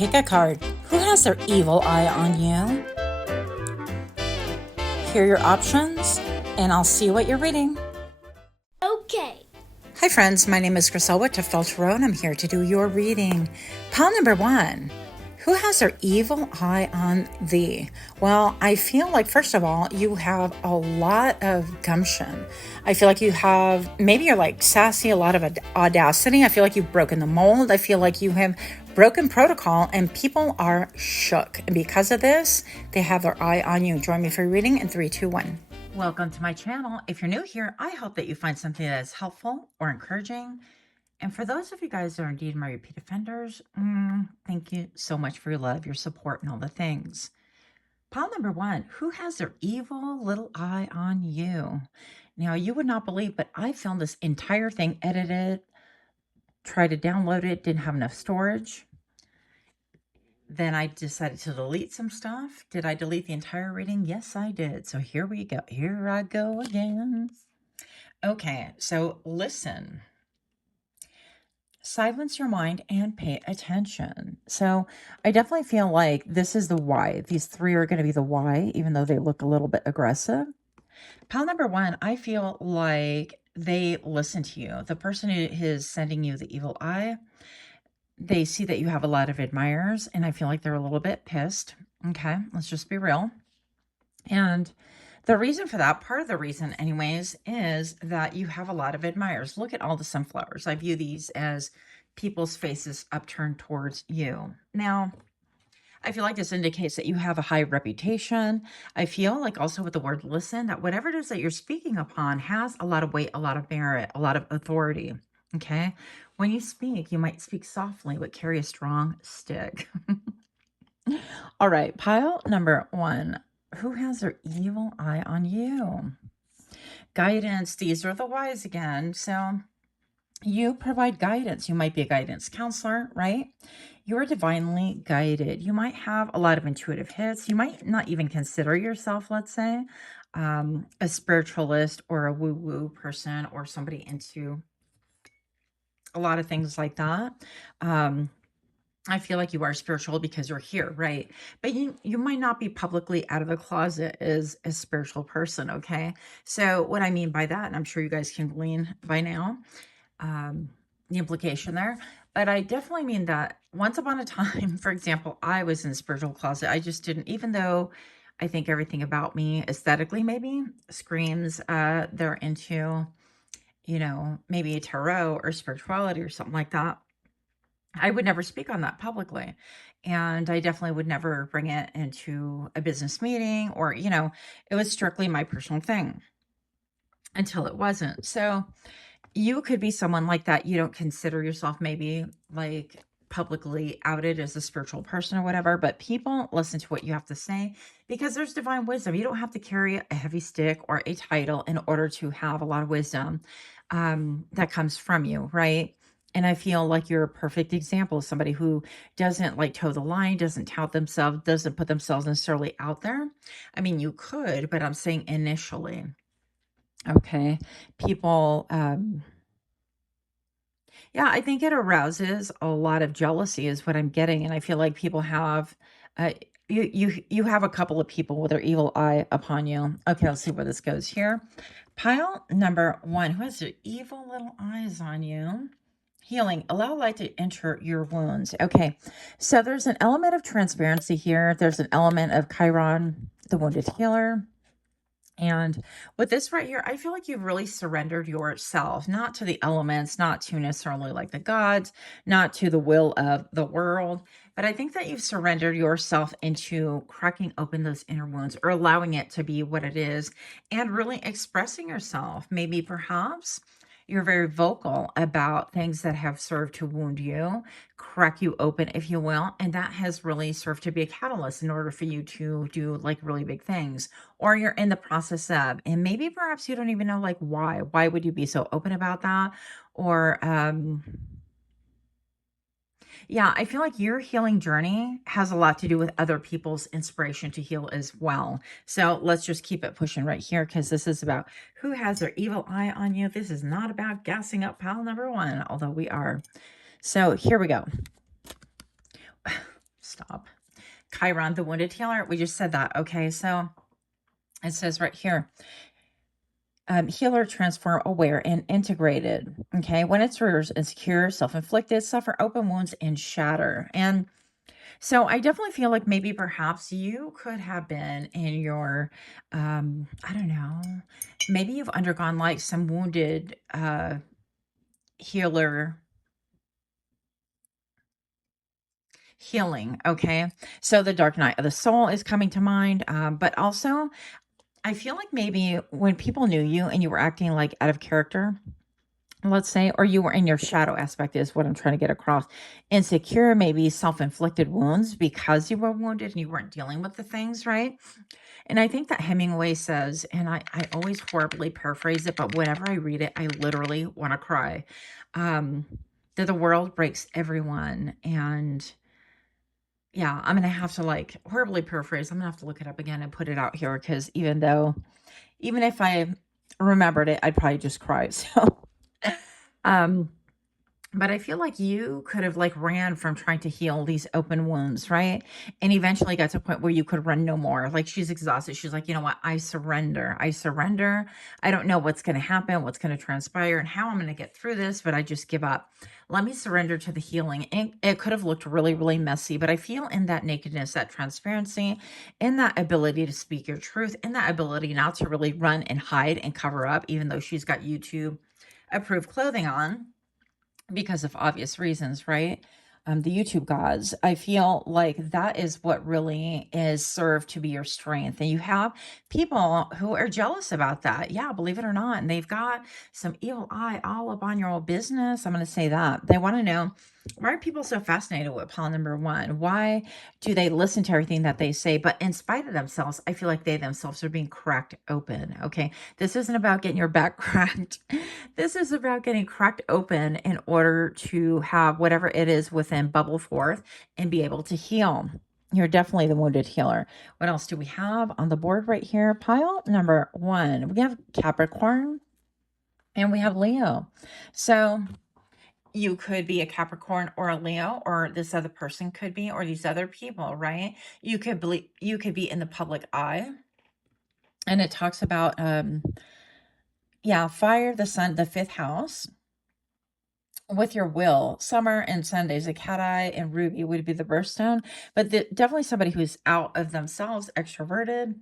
Pickacard. Who has their evil eye on you? Here are your options, and I'll see what you're reading. Okay. Hi friends, my name is Griselda with Tiff Tarot, and I'm here to do your reading. Pile number 1. Who has their evil eye on thee? Well, I feel like, first of all, you have a lot of gumption. I feel like you have, maybe you're like sassy, a lot of audacity. I feel like you've broken the mold. I feel like you have broken protocol and people are shook. And because of this, they have their eye on you. Join me for your reading in 3, 2, 1. Welcome to my channel. If you're new here, I hope that you find something that is helpful or encouraging. And for those of you guys that are indeed my repeat offenders, thank you so much for your love, your support, and all the things. Pile number 1, who has their evil little eye on you? Now, you would not believe, but I filmed this entire thing, edited, tried to download it, didn't have enough storage. Then I decided to delete some stuff. Did I delete the entire reading? Yes, I did. So here we go. Here I go again. Okay, so listen. Silence your mind and pay attention. So I definitely feel like this is the why. These 3 are going to be the why, even though they look a little bit aggressive. Pile number 1, I feel like they listen to you. The person who is sending you the evil eye, they see that you have a lot of admirers, and I feel like they're a little bit pissed. Okay, let's just be real. And the reason for that, part of the reason anyways, is that you have a lot of admirers. Look at all the sunflowers. I view these as people's faces upturned towards you. Now, I feel like this indicates that you have a high reputation. I feel like also with the word listen, that whatever it is that you're speaking upon has a lot of weight, a lot of merit, a lot of authority. Okay. When you speak, you might speak softly, but carry a strong stick. All right. Pile number 1. Who has their evil eye on you? Guidance. These are the whys again. So you provide guidance. You might be a guidance counselor, right? You're divinely guided. You might have a lot of intuitive hits. You might not even consider yourself, let's say, a spiritualist or a woo-woo person or somebody into a lot of things like that. I feel like you are spiritual because you're here, right? But you might not be publicly out of the closet as a spiritual person, okay? So what I mean by that, and I'm sure you guys can glean by now, the implication there, but I definitely mean that once upon a time, for example, I was in the spiritual closet. I just didn't, even though I think everything about me aesthetically maybe screams they're into, maybe a tarot or spirituality or something like that. I would never speak on that publicly. And I definitely would never bring it into a business meeting or, it was strictly my personal thing until it wasn't. So you could be someone like that. You don't consider yourself maybe like publicly outed as a spiritual person or whatever, but people listen to what you have to say because there's divine wisdom. You don't have to carry a heavy stick or a title in order to have a lot of wisdom that comes from you, right? And I feel like you're a perfect example of somebody who doesn't like toe the line, doesn't tout themselves, doesn't put themselves necessarily out there. I mean, you could, but I'm saying initially. Okay. People, yeah, I think it arouses a lot of jealousy is what I'm getting. And I feel like people have, you have a couple of people with their evil eye upon you. Okay, let's see where this goes here. Pile number 1, who has their evil little eyes on you? Healing. Allow light to enter your wounds. Okay, so there's an element of transparency here. There's an element of Chiron, the wounded healer. And with this right here, I feel like you've really surrendered yourself, not to the elements, not to necessarily like the gods, not to the will of the world, but I think that you've surrendered yourself into cracking open those inner wounds or allowing it to be what it is and really expressing yourself. Maybe perhaps you're very vocal about things that have served to wound you, crack you open, if you will. And that has really served to be a catalyst in order for you to do like really big things, or you're in the process of, and maybe perhaps you don't even know like why would you be so open about that? Or, yeah, I feel like your healing journey has a lot to do with other people's inspiration to heal as well. So let's just keep it pushing right here because this is about who has their evil eye on you. This is not about gassing up pile number 1, although we are. So here we go. stop. Chiron, the wounded healer. We just said that. Okay, so it says right here, healer, transform, aware, and integrated. Okay, when it's rears, insecure, self-inflicted, suffer open wounds, and shatter. And so I definitely feel like maybe perhaps you could have been in your, I don't know, maybe you've undergone like some wounded healer healing. Okay, so the dark night of the soul is coming to mind, but also I feel like maybe when people knew you and you were acting like out of character, let's say, or you were in your shadow aspect, is what I'm trying to get across. Insecure, maybe self-inflicted wounds because you were wounded and you weren't dealing with the things, right? And I think that Hemingway says, and I always horribly paraphrase it, but whenever I read it, I literally want to cry. Um, that the world breaks everyone. And yeah, I'm going to have to like horribly paraphrase. I'm going to have to look it up again and put it out here because even if I remembered it, I'd probably just cry. So, um, but I feel like you could have like ran from trying to heal these open wounds, right? And eventually got to a point where you could run no more. Like she's exhausted. She's like, you know what? I surrender. I surrender. I don't know what's going to happen, what's going to transpire, and how I'm going to get through this, but I just give up. Let me surrender to the healing. And it could have looked really, really messy, but I feel in that nakedness, that transparency, in that ability to speak your truth, in that ability not to really run and hide and cover up, even though she's got YouTube approved clothing on because of obvious reasons, right? The YouTube gods. I feel like that is what really is served to be your strength. And you have people who are jealous about that. Yeah, believe it or not. And they've got some evil eye all up on your old business. I'm going to say that. They want to know, why are people so fascinated with Paul number one? Why do they listen to everything that they say? But in spite of themselves, I feel like they themselves are being cracked open. Okay. This isn't about getting your back cracked. This is about getting cracked open in order to have whatever it is within bubble forth and be able to heal. You're definitely the wounded healer. What else do we have on the board right here? Pile number one. We have Capricorn and we have Leo. So you could be a Capricorn or a Leo, or this other person could be, or these other people, right? You could be in the public eye. And it talks about yeah, fire, the sun, the fifth house. With your will, summer and Sundays, a cat eye and ruby would be the birthstone, but definitely somebody who's out of themselves, extroverted.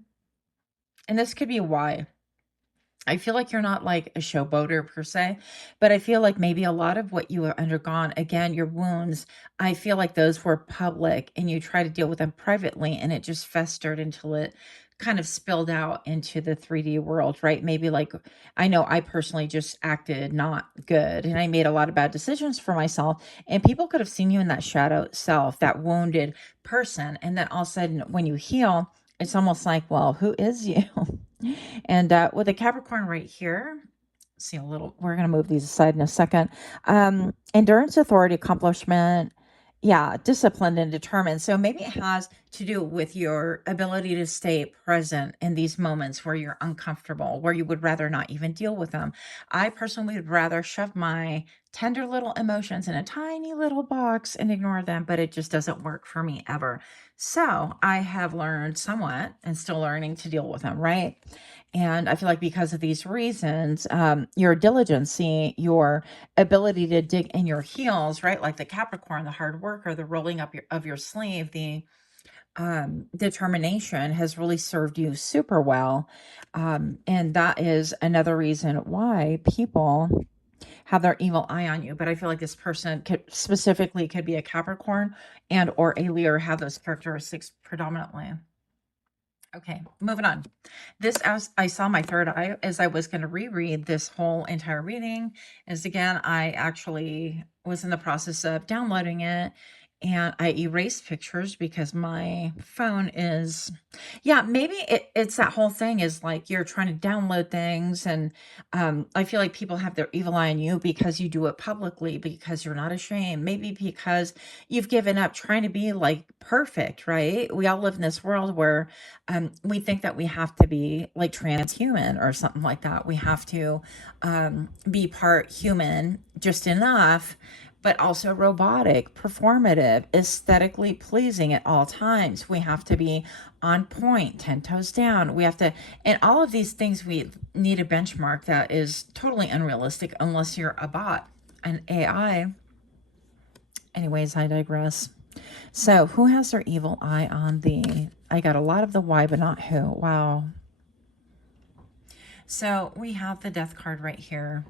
And this could be why. I feel like you're not like a showboater per se, but I feel like maybe a lot of what you have undergone, again, your wounds, I feel like those were public and you try to deal with them privately and it just festered until it kind of spilled out into the 3D world, right? Maybe like, I know I personally just acted not good and I made a lot of bad decisions for myself, and people could have seen you in that shadow self, that wounded person. And then all of a sudden, when you heal, it's almost like, well, who is you? And with a Capricorn right here, see a little, we're going to move these aside in a second. Endurance, authority, accomplishment, yeah, disciplined and determined. So maybe it has to do with your ability to stay present in these moments where you're uncomfortable, where you would rather not even deal with them. I personally would rather shove my tender little emotions in a tiny little box and ignore them, but it just doesn't work for me ever. So I have learned somewhat and still learning to deal with them, right? And I feel like because of these reasons, your diligency, your ability to dig in your heels, right? Like the Capricorn, the hard worker, the rolling up of your sleeve, the determination has really served you super well. And that is another reason why people have their evil eye on you. But I feel like this person could be a Capricorn and or a Leo, or have those characteristics predominantly. Okay, moving on. This, as I saw my third eye as I was going to reread this whole entire reading, is again, I actually was in the process of downloading it and I erased pictures because my phone is, yeah, maybe it's that whole thing is like you're trying to download things. And I feel like people have their evil eye on you because you do it publicly, because you're not ashamed, maybe because you've given up trying to be like perfect, right? We all live in this world where we think that we have to be like transhuman or something like that. We have to be part human just enough, but also robotic, performative, aesthetically pleasing at all times. We have to be on point, 10 toes down. We have to, and all of these things we need a benchmark that is totally unrealistic unless you're a bot, an AI. Anyways, I digress. So, who has their evil eye on the? I got a lot of the why, but not who. Wow. So, we have the death card right here.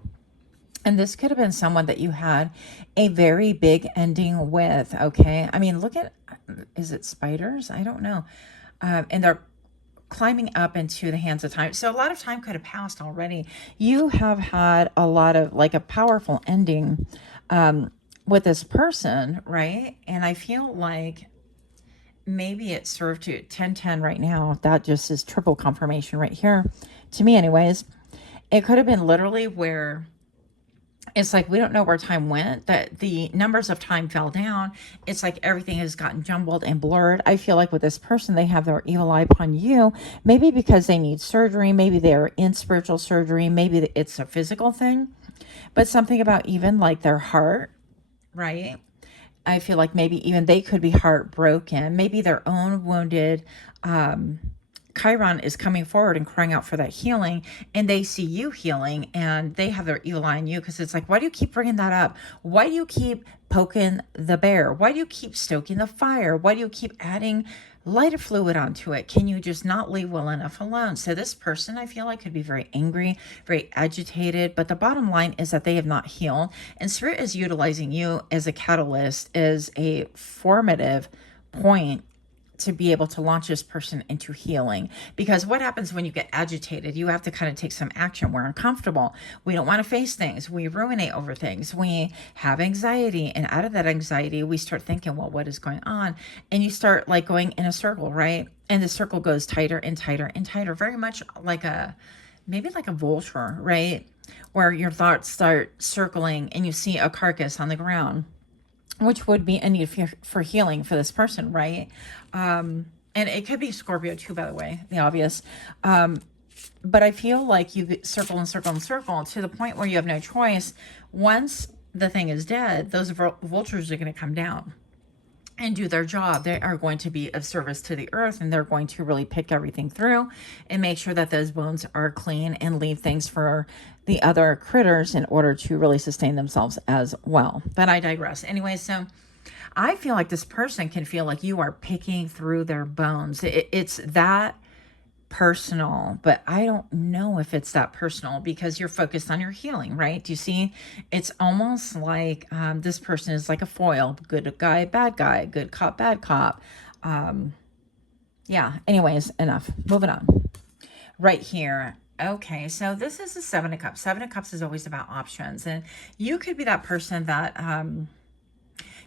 And this could have been someone that you had a very big ending with, okay? I mean, look at, is it spiders? I don't know. And they're climbing up into the hands of time. So a lot of time could have passed already. You have had a lot of, like, a powerful ending with this person, right? And I feel like maybe it served to 10-10 right now. That just is triple confirmation right here. To me, anyways. It could have been literally where it's like we don't know where time went, that the numbers of time fell down. It's like everything has gotten jumbled and blurred. I feel like with this person, they have their evil eye upon you, maybe because they need surgery, maybe they're in spiritual surgery, maybe it's a physical thing, but something about even like their heart, right? I feel like maybe even they could be heartbroken, maybe their own wounded Chiron is coming forward and crying out for that healing, and they see you healing and they have their evil eye on you, because it's like, why do you keep bringing that up? Why do you keep poking the bear? Why do you keep stoking the fire? Why do you keep adding lighter fluid onto it? Can you just not leave well enough alone? So this person, I feel like, could be very angry, very agitated, but the bottom line is that they have not healed, and Spirit is utilizing you as a catalyst, as a formative point to be able to launch this person into healing. Because what happens when you get agitated? You have to kind of take some action. We're uncomfortable. We don't want to face things. We ruminate over things. We have anxiety. And out of that anxiety, we start thinking, well, what is going on? And you start like going in a circle, right? And the circle goes tighter and tighter and tighter, very much like maybe like a vulture, right? Where your thoughts start circling and you see a carcass on the ground, which would be a need for healing for this person, right? And it could be Scorpio too, by the way, the obvious. But I feel like you circle and circle and circle to the point where you have no choice. Once the thing is dead, those vultures are going to come down and do their job. They are going to be of service to the earth, and they're going to really pick everything through and make sure that those bones are clean and leave things for the other critters in order to really sustain themselves as well. But I digress. Anyway, so I feel like this person can feel like you are picking through their bones. It's that personal, but I don't know if it's that personal because you're focused on your healing, right? Do you see? It's almost like this person is like a foil, good guy, good cop, bad cop. Yeah, anyways, enough. Moving on. Right here. Okay, so this is the Seven of Cups. Seven of Cups is always about options, and you could be that person that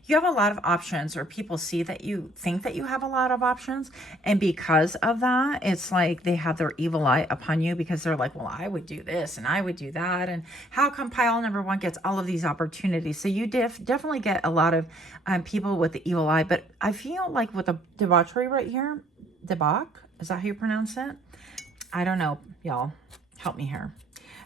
you have a lot of options, or people see that you think that you have a lot of options, and because of that, it's like they have their evil eye upon you, because they're like, well, I would do this and I would do that, and how come pile number one gets all of these opportunities? So you definitely get a lot of people with the evil eye. But I feel like with the debauchery right here, is that how you pronounce it? I don't know, y'all, help me here.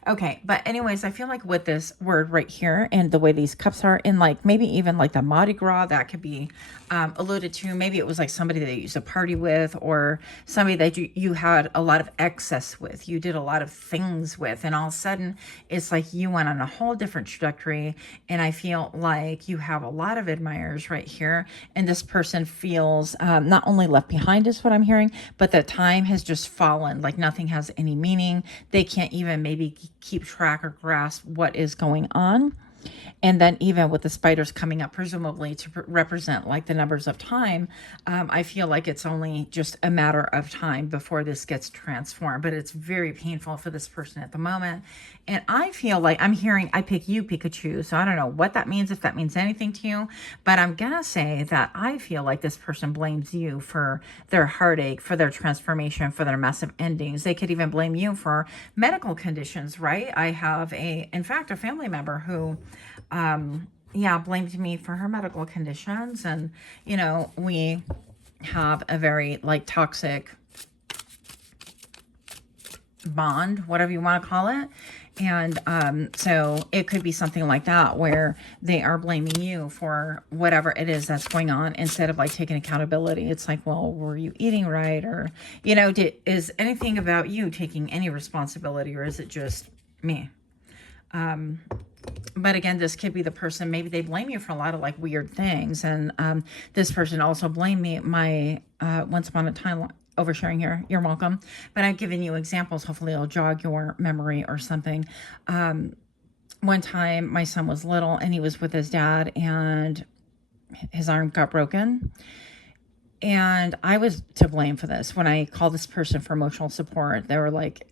Okay, but anyways, I feel like with this word right here and the way these cups are in, like maybe even like the Mardi Gras, that could be alluded to. Maybe it was like somebody that you used to party with, or somebody that you had a lot of excess with. You did a lot of things with, and all of a sudden it's like you went on a whole different trajectory. And I feel like you have a lot of admirers right here. And this person feels not only left behind is what I'm hearing, but that time has just fallen, like nothing has any meaning. They can't even maybe keep track or grasp what is going on. And then even with the spiders coming up, presumably to represent like the numbers of time, I feel like it's only just a matter of time before this gets transformed. But it's very painful for this person at the moment. And I feel like I'm hearing, I pick you, Pikachu. So I don't know what that means, if that means anything to you. But I'm going to say that I feel like this person blames you for their heartache, for their transformation, for their massive endings. They could even blame you for medical conditions, right? I have in fact, a family member who blamed me for her medical conditions. And, you know, we have a very like toxic bond, whatever you want to call it. And so it could be something like that where they are blaming you for whatever it is that's going on instead of like taking accountability. It's like, well, were you eating right? Or, is anything about you taking any responsibility, or is it just me? But again, this could be the person, maybe they blame you for a lot of like weird things. And this person also blamed me, my once upon a time, oversharing here. You're welcome. But I've given you examples. Hopefully it'll jog your memory or something. One time my son was little and he was with his dad and his arm got broken. And I was to blame for this. When I called this person for emotional support, they were like,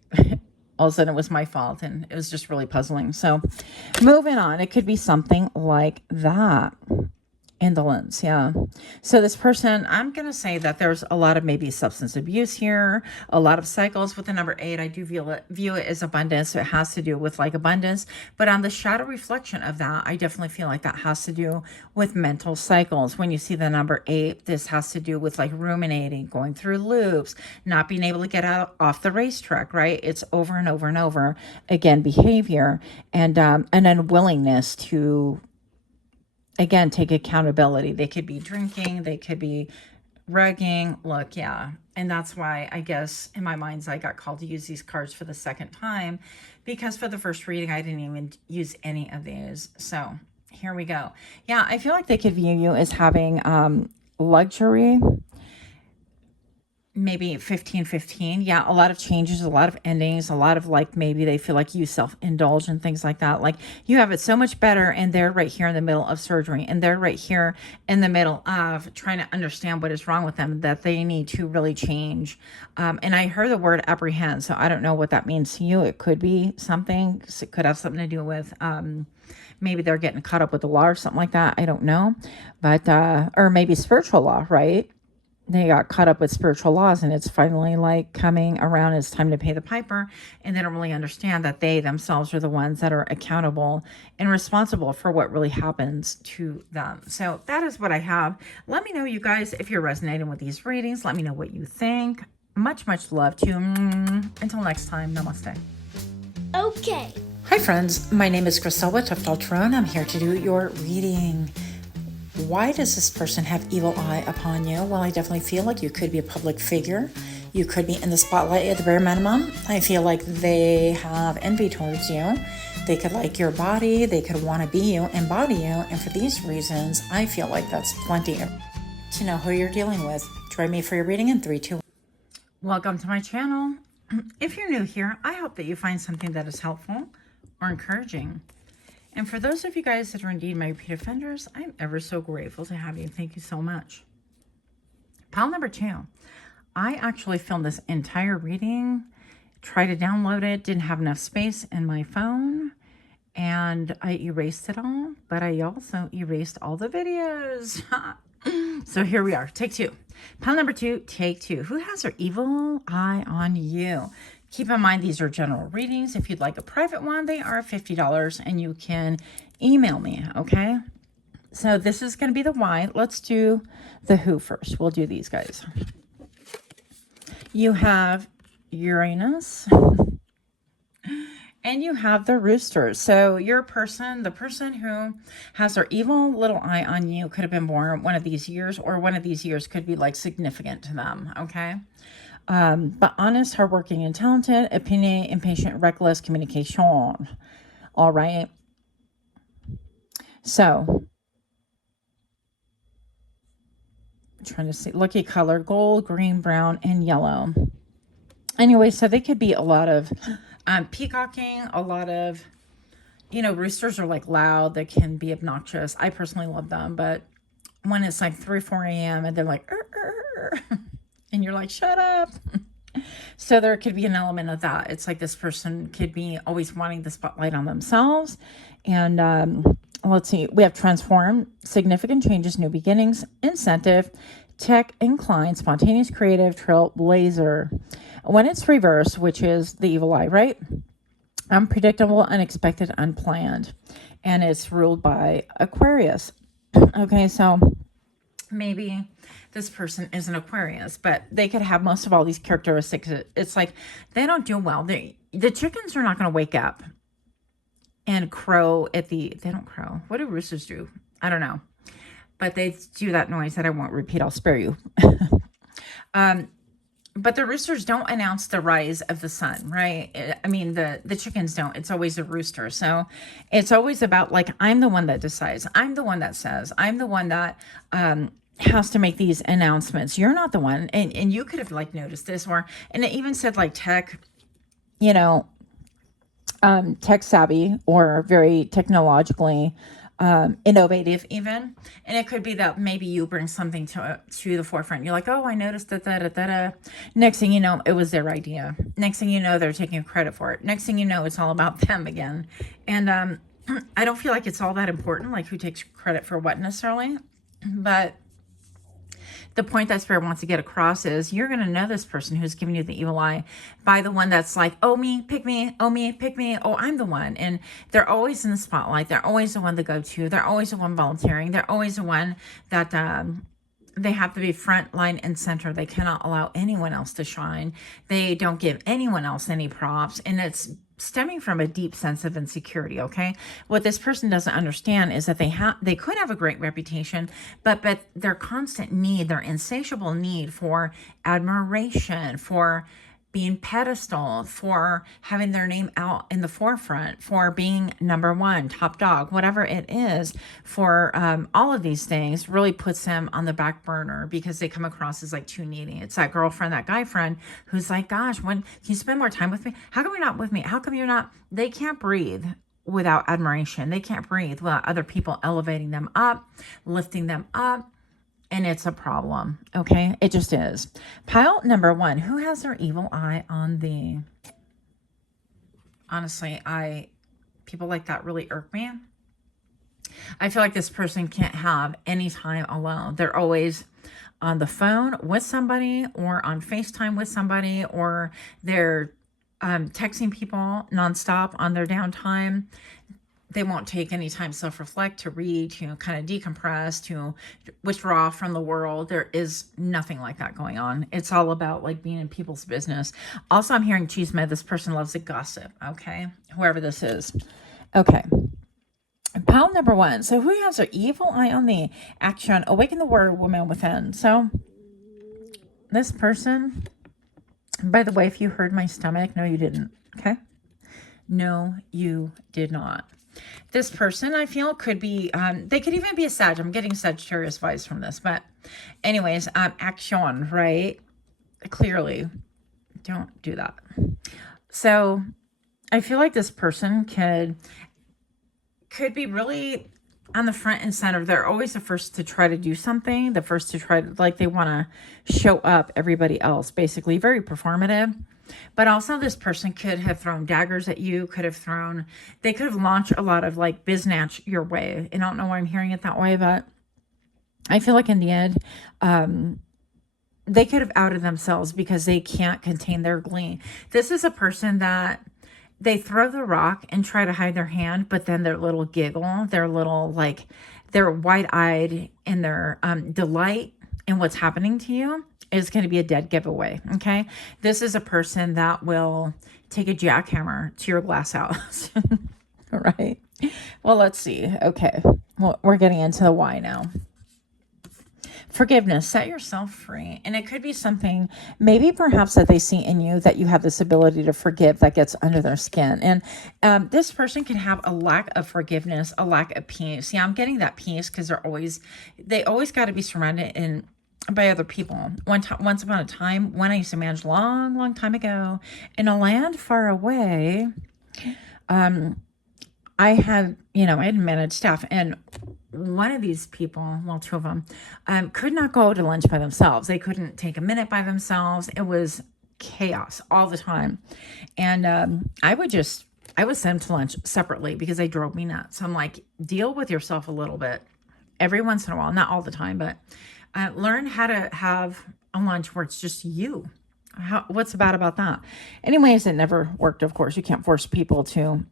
all of a sudden it was my fault, and it was just really puzzling. So moving on, it could be something like that. Indolence, yeah. So this person, I'm going to say that there's a lot of maybe substance abuse here, a lot of cycles with the number 8. I do view it as abundance, so it has to do with like abundance. But on the shadow reflection of that, I definitely feel like that has to do with mental cycles. When you see the number 8, this has to do with like ruminating, going through loops, not being able to get out off the racetrack, right? It's over and over and over again behavior, and an unwillingness to, again, take accountability. They could be drinking, they could be rugging. Look, yeah. And that's why I guess in my mind's eye I got called to use these cards for the second time, because for the first reading I didn't even use any of these. So here we go. Yeah, I feel like they could view you as having luxury. Maybe 15-15. Yeah, a lot of changes, a lot of endings, a lot of like, maybe they feel like you self-indulge and things like that. Like you have it so much better, and they're right here in the middle of surgery, and they're right here in the middle of trying to understand what is wrong with them, that they need to really change. And I heard the word apprehend, so I don't know what that means to you. It could be something, it could have something to do with maybe they're getting caught up with the law or something like that. I don't know. But or maybe spiritual law, right? They got caught up with spiritual laws, and it's finally like coming around. It's time to pay the piper, and they don't really understand that they themselves are the ones that are accountable and responsible for what really happens to them. So that is what I have. Let me know, you guys, if you're resonating with these readings. Let me know what you think. Much love to you. Until next time, namaste. Okay. Hi friends, my name is Griselda Tuftaltron. I'm here to do your reading. Why does this person have evil eye upon you? Well, I definitely feel like you could be a public figure. You could be in the spotlight at the bare minimum. I feel like they have envy towards you. They could like your body. They could want to be you, embody you. And for these reasons, I feel like that's plenty to know who you're dealing with. Join me for your reading in 3, 2, 1. Welcome to my channel. If you're new here, I hope that you find something that is helpful or encouraging. And for those of you guys that are indeed my repeat offenders, I'm ever so grateful to have you. Thank you so much. Pile number 2. I actually filmed this entire reading, tried to download it, didn't have enough space in my phone, and I erased it all, but I also erased all the videos. So here we are, take 2. Pile number 2, take 2. Who has their evil eye on you? Keep in mind, these are general readings. If you'd like a private one, they are $50, and you can email me, okay? So this is going to be the why. Let's do the who first. We'll do these guys. You have Uranus, and you have the Rooster. So your person, the person who has their evil little eye on you, could have been born one of these years, or one of these years could be like significant to them, okay? But honest, hardworking, and talented, opinionated, impatient, reckless, communication. All right. So, I'm trying to see, lucky color, gold, green, brown, and yellow. Anyway, so they could be a lot of peacocking, a lot of, roosters are like loud. They can be obnoxious. I personally love them, but when it's like 3, 4 a.m. and they're like, and you're like, shut up. So there could be an element of that. It's like this person could be always wanting the spotlight on themselves. And let's see, we have transform, significant changes, new beginnings, incentive, tech inclined, spontaneous, creative, trailblazer. When it's reversed, which is the evil eye, right? Unpredictable, unexpected, unplanned. And it's ruled by Aquarius. Okay, so maybe this person is an Aquarius, but they could have most of all these characteristics. It's like they don't do well. The chickens are not going to wake up and crow they don't crow. What do roosters do? I don't know. But they do that noise that I won't repeat. I'll spare you. But the roosters don't announce the rise of the sun, right? I mean, the chickens don't. It's always a rooster. So it's always about like, I'm the one that decides. I'm the one that says. I'm the one that has to make these announcements. You're not the one. And you could have like noticed this, and it even said like tech, tech savvy or very technologically innovative even. And it could be that maybe you bring something to the forefront. You're like, oh, I noticed that. Next thing you know, it was their idea. Next thing you know, they're taking credit for it. Next thing you know, it's all about them again. And I don't feel like it's all that important, like who takes credit for what necessarily. But the point that Spirit wants to get across is you're going to know this person who's giving you the evil eye by the one that's like, oh, me, pick me. Oh, me, pick me. Oh, I'm the one. And they're always in the spotlight. They're always the one to go to. They're always the one volunteering. They're always the one that they have to be front line and center. They cannot allow anyone else to shine. They don't give anyone else any props. And it's stemming from a deep sense of insecurity. Okay. What this person doesn't understand is that they could have a great reputation, but their constant need, their insatiable need for admiration, for being pedestal, for having their name out in the forefront, for being number one, top dog, whatever it is, for all of these things really puts them on the back burner because they come across as like too needy. It's that girlfriend, that guy friend who's like, gosh, when can you spend more time with me? How come you're not with me? How come you're not? They can't breathe without admiration. They can't breathe without other people elevating them up, lifting them up. And it's a problem, okay? It just is. Pile number 1, who has their evil eye on thee? Honestly, people like that really irk me. I feel like this person can't have any time alone. They're always on the phone with somebody or on FaceTime with somebody, or they're texting people nonstop on their downtime. They won't take any time to self-reflect, to read, to kind of decompress, to withdraw from the world. There is nothing like that going on. It's all about like being in people's business. Also, I'm hearing Chisme. This person loves to gossip. Okay. Whoever this is. Okay. Pile number 1. So who has their evil eye on the action? Awaken the word woman within. So this person, by the way, if you heard my stomach, no, you didn't. Okay. No, you did not. This person, I feel, could be, they could even be a Sag. I'm getting Sagittarius vibes from this. But anyways, action, right? Clearly, don't do that. So I feel like this person could be really on the front and center. They're always the first to try to do something. The first to try to, like, they want to show up everybody else, basically. Very performative. But also this person could have thrown daggers at you, they could have launched a lot of like biznatch your way. I don't know why I'm hearing it that way, but I feel like in the end, they could have outed themselves because they can't contain their glee. This is a person that they throw the rock and try to hide their hand, but then their little giggle, their little like, they're wide-eyed in their delight in what's happening to you is going to be a dead giveaway, okay? This is a person that will take a jackhammer to your glass house, right? Well, let's see. Okay, well, we're getting into the why now. Forgiveness, set yourself free. And it could be something, maybe perhaps that they see in you that you have this ability to forgive that gets under their skin. And this person can have a lack of forgiveness, a lack of peace. Yeah, I'm getting that peace because they always got to be surrounded by other people. Once upon a time, when I used to manage long time ago in a land far away, I had managed staff, and one of these people, well, 2 of them, could not go to lunch by themselves. They couldn't take a minute by themselves. It was chaos all the time. And I would send them to lunch separately because they drove me nuts. So I'm like, deal with yourself a little bit every once in a while, not all the time, but learn how to have a lunch where it's just you. What's bad about that? Anyways, it never worked, of course. You can't force people to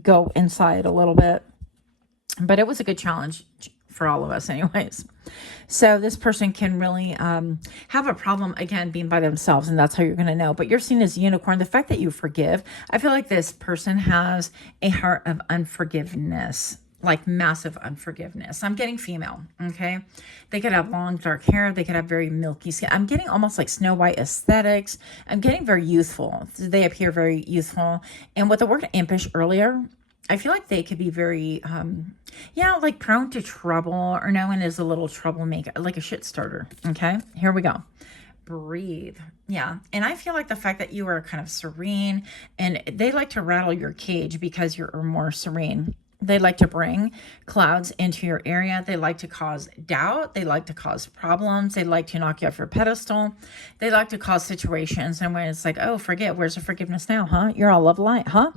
go inside a little bit. But it was a good challenge for all of us anyways. So this person can really have a problem, again, being by themselves, and that's how you're going to know. But you're seen as a unicorn. The fact that you forgive, I feel like this person has a heart of unforgiveness, like massive unforgiveness. I'm getting female, okay? They could have long, dark hair. They could have very milky skin. I'm getting almost like Snow White aesthetics. I'm getting very youthful. They appear very youthful. And with the word impish earlier, I feel like they could be very, like prone to trouble, or known as a little troublemaker, like a shit starter. Okay, here we go. Breathe. Yeah. And I feel like the fact that you are kind of serene, and they like to rattle your cage because you're more serene. They like to bring clouds into your area. They like to cause doubt. They like to cause problems. They like to knock you off your pedestal. They like to cause situations. And when it's like, oh, forget, where's the forgiveness now, huh? You're all love light, huh?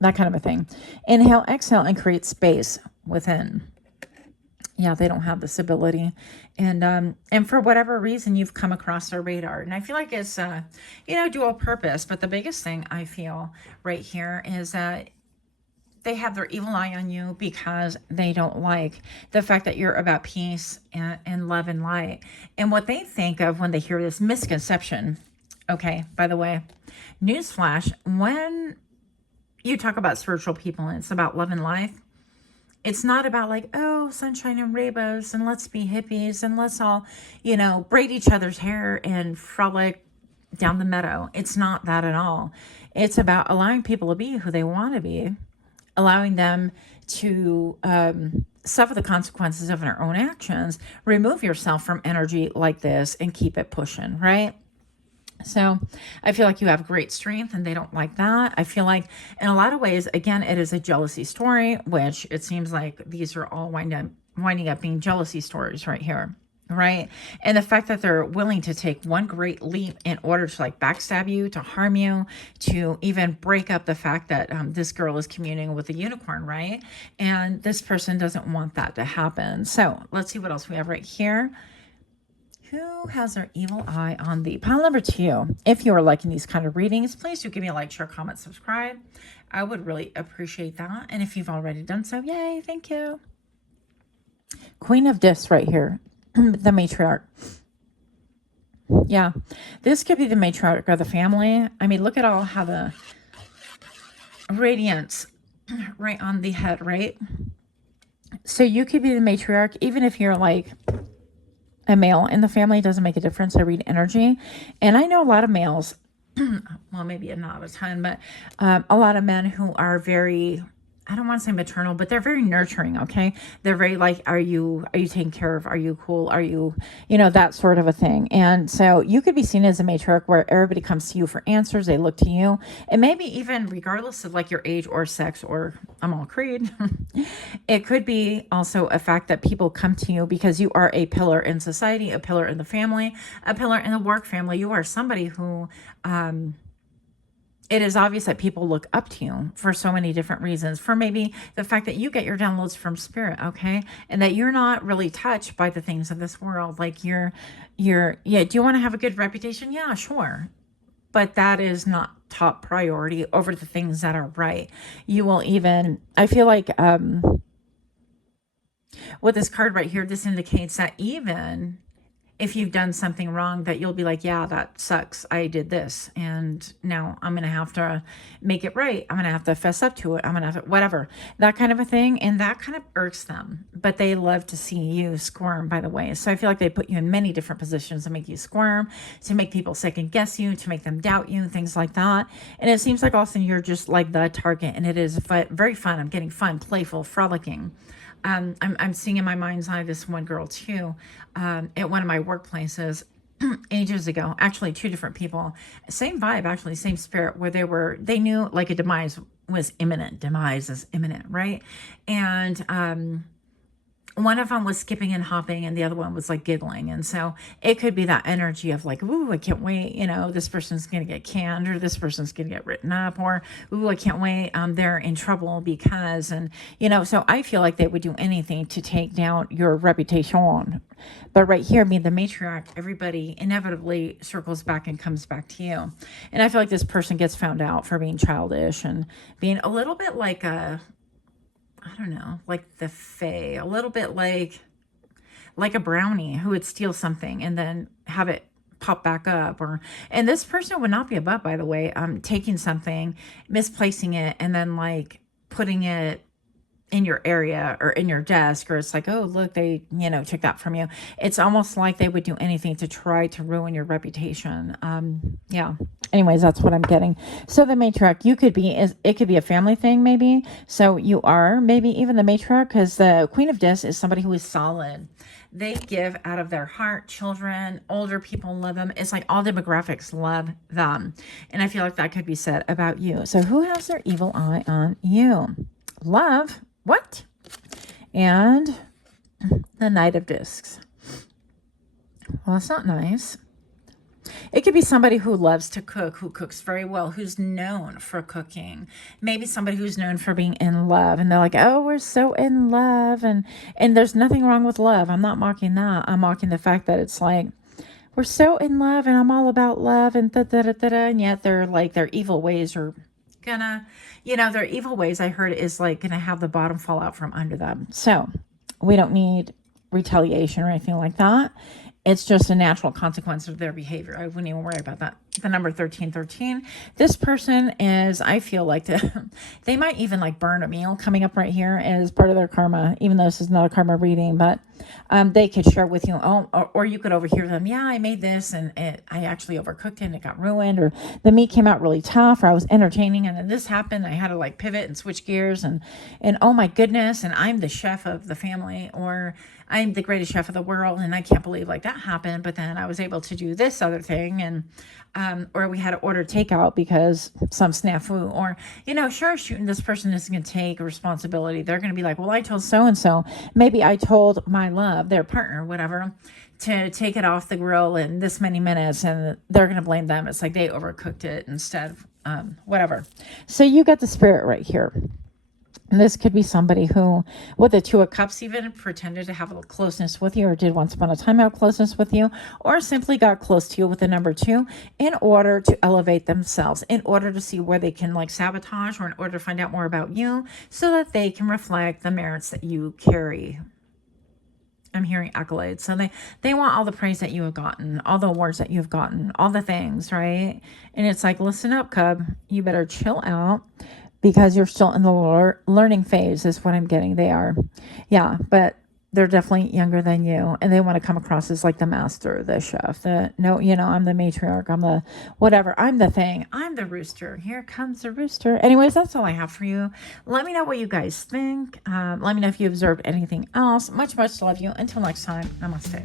That kind of a thing. Inhale, exhale, and create space within. Yeah, they don't have this ability. And for whatever reason, you've come across their radar. And I feel like it's, dual purpose. But the biggest thing I feel right here is that they have their evil eye on you because they don't like the fact that you're about peace and love and light. And what they think of when they hear this misconception, okay, by the way, newsflash, when you talk about spiritual people and it's about love and life, it's not about like, oh, sunshine and rainbows and let's be hippies and let's all, braid each other's hair and frolic down the meadow. It's not that at all. It's about allowing people to be who they want to be, allowing them to suffer the consequences of their own actions, remove yourself from energy like this and keep it pushing, right? So I feel like you have great strength and they don't like that. I feel like in a lot of ways, again, it is a jealousy story, which it seems like these are all winding up being jealousy stories right here. Right. And the fact that they're willing to take one great leap in order to like backstab you, to harm you, to even break up the fact that this girl is communing with a unicorn. Right. And this person doesn't want that to happen. So let's see what else we have right here. Who has their evil eye on thee? Pile number 2. If you are liking these kind of readings, please do give me a like, share, comment, subscribe. I would really appreciate that. And if you've already done so, yay, thank you. Queen of Discs right here. The matriarch. Yeah, this could be the matriarch of the family. I mean, look at all how the radiance right on the head, right? So you could be the matriarch, even if you're like a male in the family. It doesn't make a difference. I read energy. And I know a lot of males, well, maybe not a ton, but a lot of men who are very, I don't want to say maternal, but they're very nurturing, okay? They're very like, are you taken care of? Are you cool? Are you, that sort of a thing. And so you could be seen as a matriarch where everybody comes to you for answers. They look to you. And maybe even regardless of like your age or sex or I'm all creed, it could be also a fact that people come to you because you are a pillar in society, a pillar in the family, a pillar in the work family. You are somebody who, it is obvious that people look up to you for so many different reasons. For maybe the fact that you get your downloads from spirit, okay? And that you're not really touched by the things of this world. Like do you want to have a good reputation? Yeah, sure. But that is not top priority over the things that are right. You will even, I feel like with this card right here, this indicates that even if you've done something wrong, that you'll be like, yeah, that sucks. I did this. And now I'm going to have to make it right. I'm going to have to fess up to it. I'm going to have to, whatever, that kind of a thing. And that kind of irks them, but they love to see you squirm, by the way. So I feel like they put you in many different positions to make you squirm, to make people second guess you, to make them doubt you, things like that. And it seems like often you're just like the target, and it is very fun. I'm getting fun, playful, frolicking. I'm seeing in my mind's eye this one girl too, at one of my workplaces ages ago, actually 2 different people, same vibe, actually same spirit, where they knew like a demise was imminent. Demise is imminent, right? And one of them was skipping and hopping and the other one was like giggling. And so it could be that energy of like, ooh, I can't wait. This person's going to get canned, or this person's going to get written up, or, ooh, I can't wait. They're in trouble because, and, so I feel like they would do anything to take down your reputation. But right here, the matriarch, everybody inevitably circles back and comes back to you. And I feel like this person gets found out for being childish and being a little bit like I don't know, like the Fae, a little bit like like a brownie who would steal something and then have it pop back up. And this person would not be a butt, by the way, taking something, misplacing it, and then like putting it in your area or in your desk, or it's like, oh, look, they, took that from you. It's almost like they would do anything to try to ruin your reputation. Yeah. Anyways, that's what I'm getting. So the matriarch, it could be a family thing, maybe. So you are maybe even the matriarch, because the Queen of Discs is somebody who is solid. They give out of their heart. Children, older people love them. It's like all demographics love them. And I feel like that could be said about you. So who has their evil eye on you? Love. What? And the Knight of Discs. Well, that's not nice. It could be somebody who loves to cook, who cooks very well, who's known for cooking. Maybe somebody who's known for being in love. And they're like, oh, we're so in love. And there's nothing wrong with love. I'm not mocking that. I'm mocking the fact that it's like, we're so in love and I'm all about love and da-da-da-da-da. And yet they're like, their evil ways are gonna, their evil ways, I heard, is like gonna have the bottom fall out from under them. So we don't need retaliation or anything like that. It's just a natural consequence of their behavior. I wouldn't even worry about that. The number 1313. This person is, I feel like they might even like burn a meal coming up right here as part of their karma, even though this is not a karma reading, but they could share with you, or you could overhear them. Yeah, I made this and I actually overcooked it and it got ruined, or the meat came out really tough, or I was entertaining and then this happened. I had to like pivot and switch gears and oh my goodness, and I'm the chef of the family, or I'm the greatest chef of the world and I can't believe like that happened, but then I was able to do this other thing, and or we had to order takeout because some snafu, or sure, shooting, this person isn't going to take responsibility. They're going to be like, well, I told so-and-so, maybe I told my love, their partner, whatever, to take it off the grill in this many minutes, and they're going to blame them. It's like they overcooked it instead of whatever. So you got the spirit right here. And this could be somebody who, with the Two of Cups, even pretended to have a little closeness with you, or did once upon a time have closeness with you, or simply got close to you with the number 2 in order to elevate themselves, in order to see where they can like sabotage, or in order to find out more about you so that they can reflect the merits that you carry. I'm hearing accolades. So they want all the praise that you have gotten, all the awards that you've gotten, all the things, right? And it's like, listen up, Cub. You better chill out, because you're still in the learning phase is what I'm getting. They are. Yeah, but they're definitely younger than you. And they want to come across as like the master, the chef. I'm the matriarch. I'm the whatever. I'm the thing. I'm the rooster. Here comes the rooster. Anyways, that's all I have for you. Let me know what you guys think. Let me know if you observed anything else. Much, much love you. Until next time, namaste.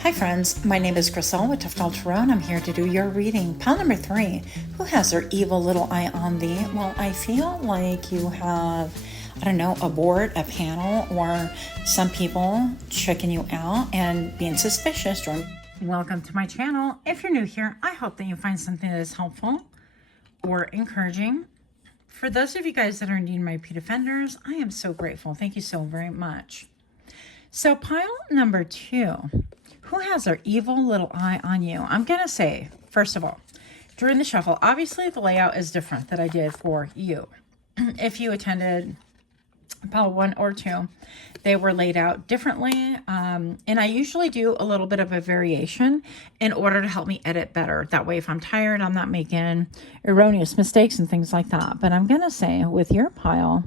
Hi friends, my name is Griselle with Untitled Chapter, and I'm here to do your reading. Pile number 3, who has their evil little eye on thee? Well, I feel like you have, a board, a panel, or some people checking you out and being suspicious. Welcome to my channel. If you're new here, I hope that you find something that is helpful or encouraging. For those of you guys that are indeed my repeat offenders, I am so grateful. Thank you so very much. So pile number 2. Who has their evil little eye on you? I'm going to say, first of all, during the shuffle, obviously the layout is different that I did for you. If you attended pile 1 or 2, they were laid out differently. And I usually do a little bit of a variation in order to help me edit better. That way, if I'm tired, I'm not making erroneous mistakes and things like that. But I'm going to say with your pile,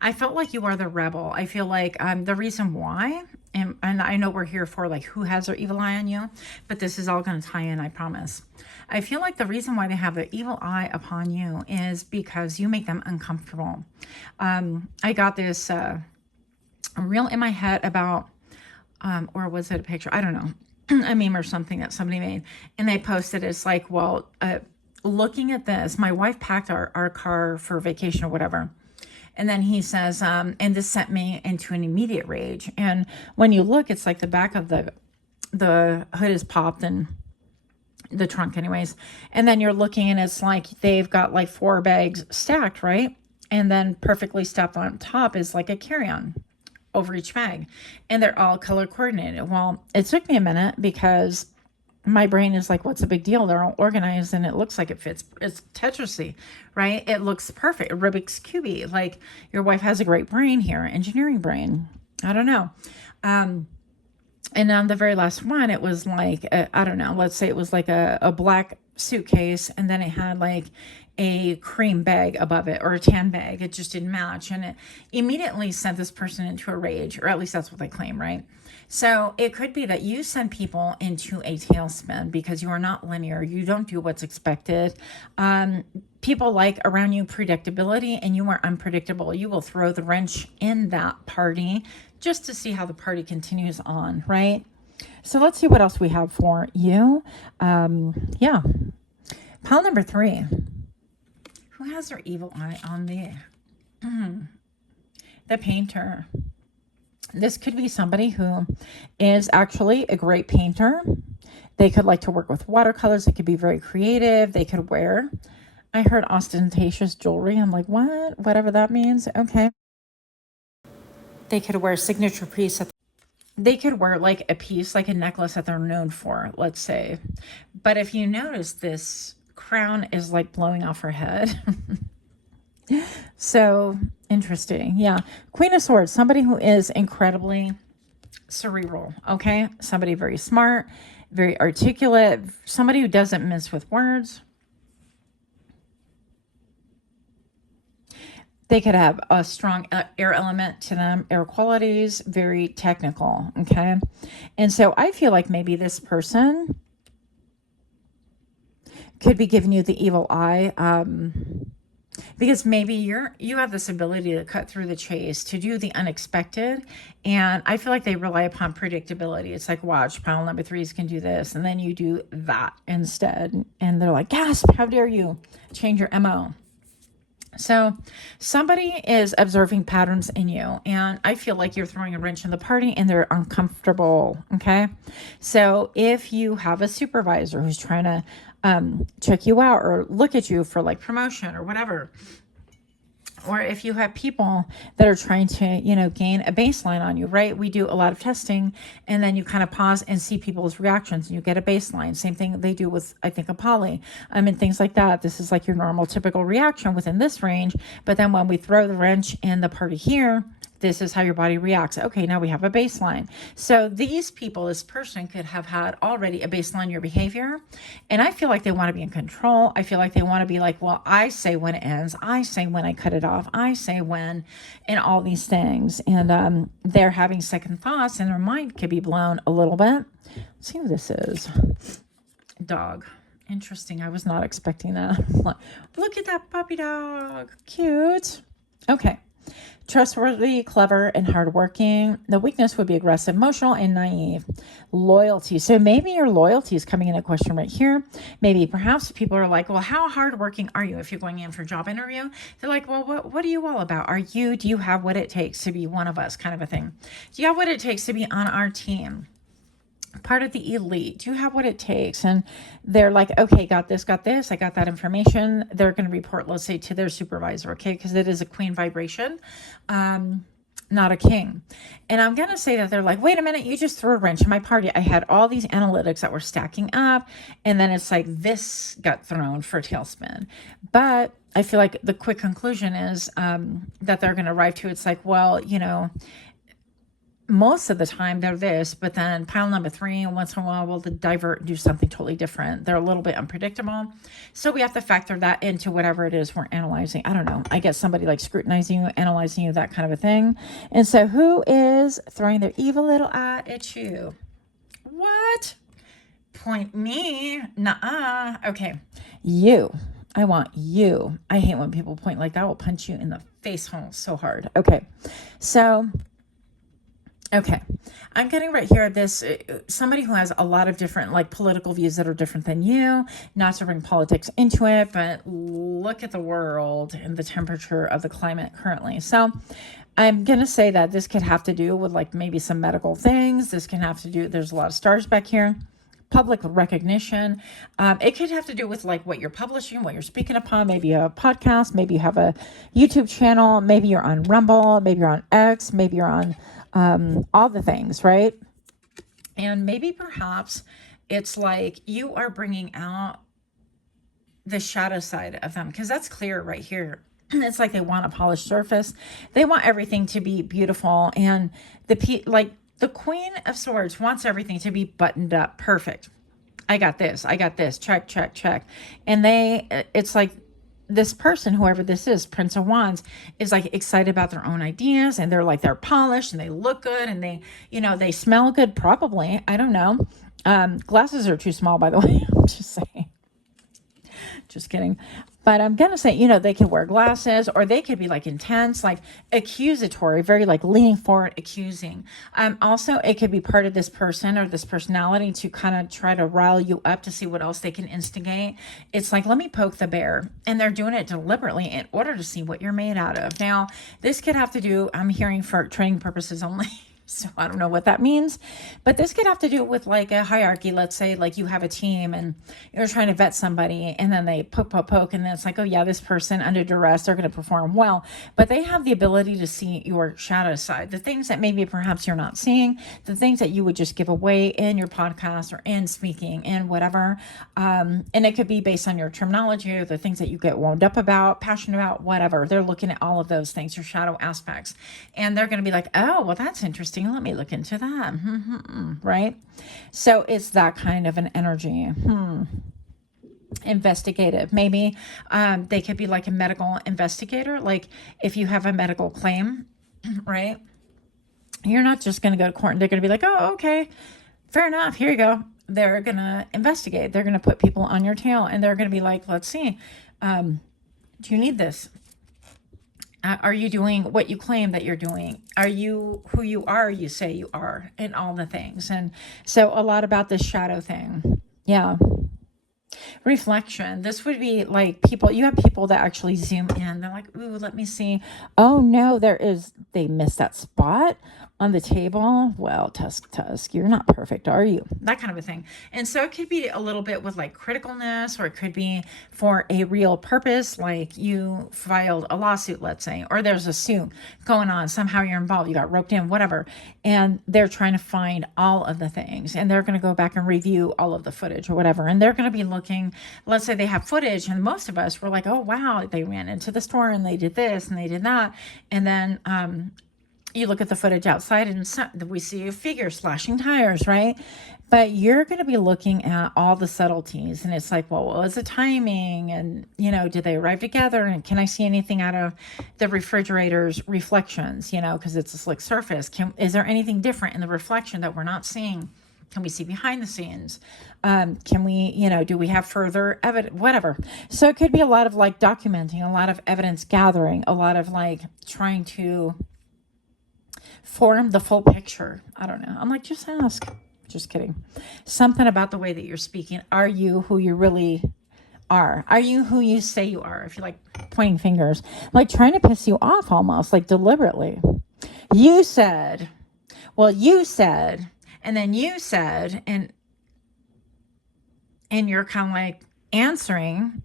I felt like you are the rebel. I feel like the reason why, and I know we're here for like who has their evil eye on you, but this is all going to tie in, I promise. I feel like the reason why they have their evil eye upon you is because you make them uncomfortable. I got this reel in my head about, or was it a picture? I don't know, a meme or something that somebody made, and they posted, it's like, well, looking at this, my wife packed our car for vacation or whatever. And then he says, and this sent me into an immediate rage. And when you look, it's like the back of the hood is popped, and the trunk anyways. And then you're looking and it's like they've got like 4 bags stacked, right? And then perfectly stacked on top is like a carry-on over each bag. And they're all color coordinated. Well, it took me a minute because my brain is like, what's the big deal? They're all organized and it looks like it fits. It's Tetrisy, right? It looks perfect. Rubik's Cube. Like, your wife has a great brain here, engineering brain. I don't know. And on the very last one, it was like, I don't know, let's say it was like a black suitcase, and then it had like a cream bag above it or a tan bag. It just didn't match. And it immediately sent this person into a rage, or at least that's what they claim, right? So it could be that you send people into a tailspin because you are not linear. You don't do what's expected. People like around you predictability, and you are unpredictable. You will throw the wrench in that party just to see how the party continues on, right? So let's see what else we have for you. Yeah. Pile number 3. Who has their evil eye on the painter? This could be somebody who is actually a great painter. They could like to work with watercolors. They could be very creative. They could wear, I heard ostentatious jewelry. I'm like, what? Whatever that means. Okay. They could wear a signature piece. They could wear like a piece, like a necklace that they're known for, let's say. But if you notice, this crown is like blowing off her head. So interesting. Yeah. Queen of Swords, somebody who is incredibly cerebral. Okay. Somebody very smart, very articulate, somebody who doesn't mince with words. They could have a strong air element to them, air qualities, very technical. Okay. And so I feel like maybe this person could be giving you the evil eye. Because maybe you have this ability to cut through the chase, to do the unexpected. And I feel like they rely upon predictability. It's like, watch, pile number 3s can do this. And then you do that instead. And they're like, gasp, how dare you change your MO? So somebody is observing patterns in you, and I feel like you're throwing a wrench in the party and they're uncomfortable. Okay. So if you have a supervisor who's trying to check you out or look at you for like promotion or whatever, or if you have people that are trying to, gain a baseline on you, right? We do a lot of testing, and then you kind of pause and see people's reactions, and you get a baseline. Same thing they do with, I think, a poly, and things like that. This is like your normal, typical reaction within this range. But then when we throw the wrench in the party here, this is how your body reacts. Okay, now we have a baseline. So these people, this person could have had already a baseline in your behavior. And I feel like they want to be in control. I feel like they want to be like, well, I say when it ends. I say when I cut it off. I say when, and all these things. And they're having second thoughts, and their mind could be blown a little bit. Let's see who this is. Dog. Interesting. I was not expecting that. Look at that puppy dog. Cute. Okay. Trustworthy, clever, and hardworking. The weakness would be aggressive, emotional, and naive. Loyalty. So maybe your loyalty is coming into question right here. Maybe perhaps people are like, well, how hardworking are you if you're going in for a job interview? They're like, well, what are you all about? Do you have what it takes to be one of us, kind of a thing? Do you have what it takes to be on our team? Part of the elite? Do you have what it takes? And they're like, okay, got this, I got that information. They're going to report, let's say, to their supervisor, okay, because it is a queen vibration, not a king. And I'm going to say that they're like, wait a minute, you just threw a wrench in my party. I had all these analytics that were stacking up, and then it's like this got thrown for a tailspin. But I feel like the quick conclusion is that they're going to arrive to, it's like, well, most of the time they're this, but then pile number 3, and once in a while we'll divert and do something totally different. They're a little bit unpredictable. So we have to factor that into whatever it is we're analyzing. I don't know. I guess somebody like scrutinizing you, analyzing you, that kind of a thing. And so who is throwing their evil little eye at you? What? Point me? Nuh-uh. Okay. You. I want you. I hate when people point like that. I will punch you in the face hole so hard. Okay. So... okay, I'm getting right here this somebody who has a lot of different like political views that are different than you, not to bring politics into it, but look at the world and the temperature of the climate currently. So I'm going to say that this could have to do with like maybe some medical things. This can have to do, there's a lot of stars back here. Public recognition. It could have to do with like what you're publishing, what you're speaking upon, maybe a podcast, maybe you have a YouTube channel, maybe you're on Rumble, maybe you're on X, maybe you're on all the things, right? And maybe perhaps it's like you are bringing out the shadow side of them, because that's clear right here. It's like they want a polished surface. They want everything to be beautiful. And the Queen of Swords wants everything to be buttoned up. Perfect. I got this. I got this. Check, check, check. And it's like this person, whoever this is, Prince of Wands, is like excited about their own ideas, and they're polished and they look good, and they smell good, probably. I don't know. Glasses are too small, by the way. I'm just saying. Just kidding. But I'm going to say, they could wear glasses, or they could be like intense, like accusatory, very like leaning forward, accusing. Also, it could be part of this person or this personality to kind of try to rile you up to see what else they can instigate. It's like, let me poke the bear. And they're doing it deliberately in order to see what you're made out of. Now, this could have to do, I'm hearing, for training purposes only. So I don't know what that means, but this could have to do with like a hierarchy. Let's say like you have a team and you're trying to vet somebody, and then they poke, and then it's like, oh yeah, this person under duress, they're going to perform well, but they have the ability to see your shadow side, the things that maybe perhaps you're not seeing, the things that you would just give away in your podcast or in speaking and whatever. And it could be based on your terminology or the things that you get wound up about, passionate about, whatever. They're looking at all of those things, your shadow aspects, and they're going to be like, oh, well, that's interesting. Let me look into that. Right? So it's that kind of an energy. Investigative. Maybe they could be like a medical investigator. Like if you have a medical claim, right? You're not just going to go to court and they're going to be like, oh, okay, fair enough. Here you go. They're going to investigate. They're going to put people on your tail, and they're going to be like, let's see. Do you need this? Are you doing what you claim that you're doing? Are you who you are, you say you are, and all the things? And so a lot about this shadow thing. Yeah. Reflection. This would be like you have people that actually zoom in. They're like, ooh, let me see. Oh no, they missed that spot on the table. Well, tusk, you're not perfect, are you? That kind of a thing. And so it could be a little bit with like criticalness, or it could be for a real purpose. Like you filed a lawsuit, let's say, or there's a suit going on. Somehow you're involved. You got roped in, whatever. And they're trying to find all of the things, and they're going to go back and review all of the footage or whatever. And they're going to be looking, let's say they have footage, and most of us were like, oh, wow, they ran into the store and they did this and they did that. And then, you look at the footage outside and we see a figure slashing tires, right? But you're going to be looking at all the subtleties, and it's like, well, what was the timing? And, did they arrive together? And can I see anything out of the refrigerator's reflections, because it's a slick surface? Is there anything different in the reflection that we're not seeing? Can we see behind the scenes? Can we, do we have further evidence, whatever? So it could be a lot of like documenting, a lot of evidence gathering, a lot of like trying to form the full picture. I don't know. I'm like, just ask. Just kidding. Something about the way that you're speaking. Are you who you really are? Are you who you say you are? If you're like pointing fingers, like trying to piss you off almost, like deliberately. You said, well, you said, and then you said, and you're kind of like answering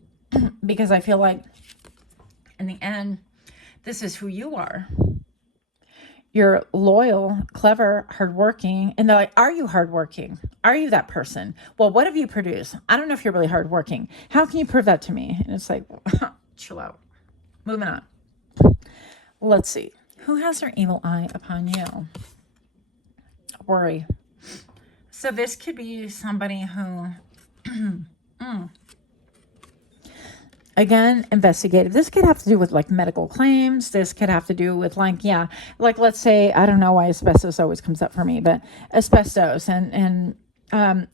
because I feel like in the end, this is who you are. You're loyal, clever, hardworking. And they're like, are you hardworking? Are you that person? Well, what have you produced? I don't know if you're really hardworking. How can you prove that to me? And it's like, chill out. Moving on. Let's see. Who has their evil eye upon you? Worry. So this could be somebody who... Again, investigative. This could have to do with like medical claims. This could have to do with like, like let's say, I don't know why asbestos always comes up for me, but asbestos and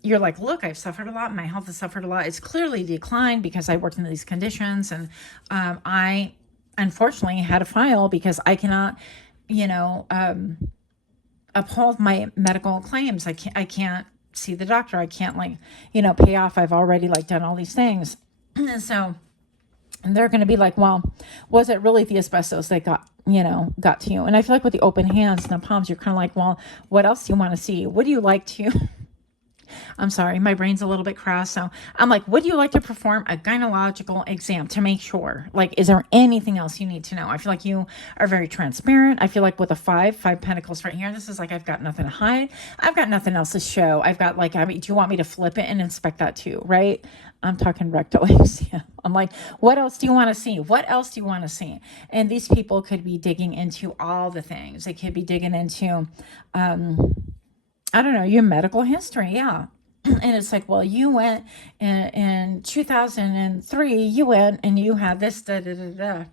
you're like, look, I've suffered a lot. My health has suffered a lot. It's clearly declined because I worked in these conditions. And I unfortunately had to file because I cannot, uphold my medical claims. I can't see the doctor. I can't pay off. I've already done all these things. And so... And they're going to be like, well, was it really the asbestos that got to you? And I feel like with the open hands and the palms, you're kind of like, well, what else do you want to see? What do you like to I'm sorry, my brain's a little bit crass. So I'm like, would you like to perform a gynecological exam to make sure? Like, is there anything else you need to know? I feel like you are very transparent. I feel like with a five pentacles right here, this is like, I've got nothing to hide. I've got nothing else to show. I've got like, I mean, do you want me to flip it and inspect that too? Right? I'm talking rectal exam. I'm like, what else do you want to see? What else do you want to see? And these people could be digging into all the things. They could be digging into, I don't know, your medical history. Yeah. And it's like, well, you went in 2003, you went and you had this, da, da, da, da.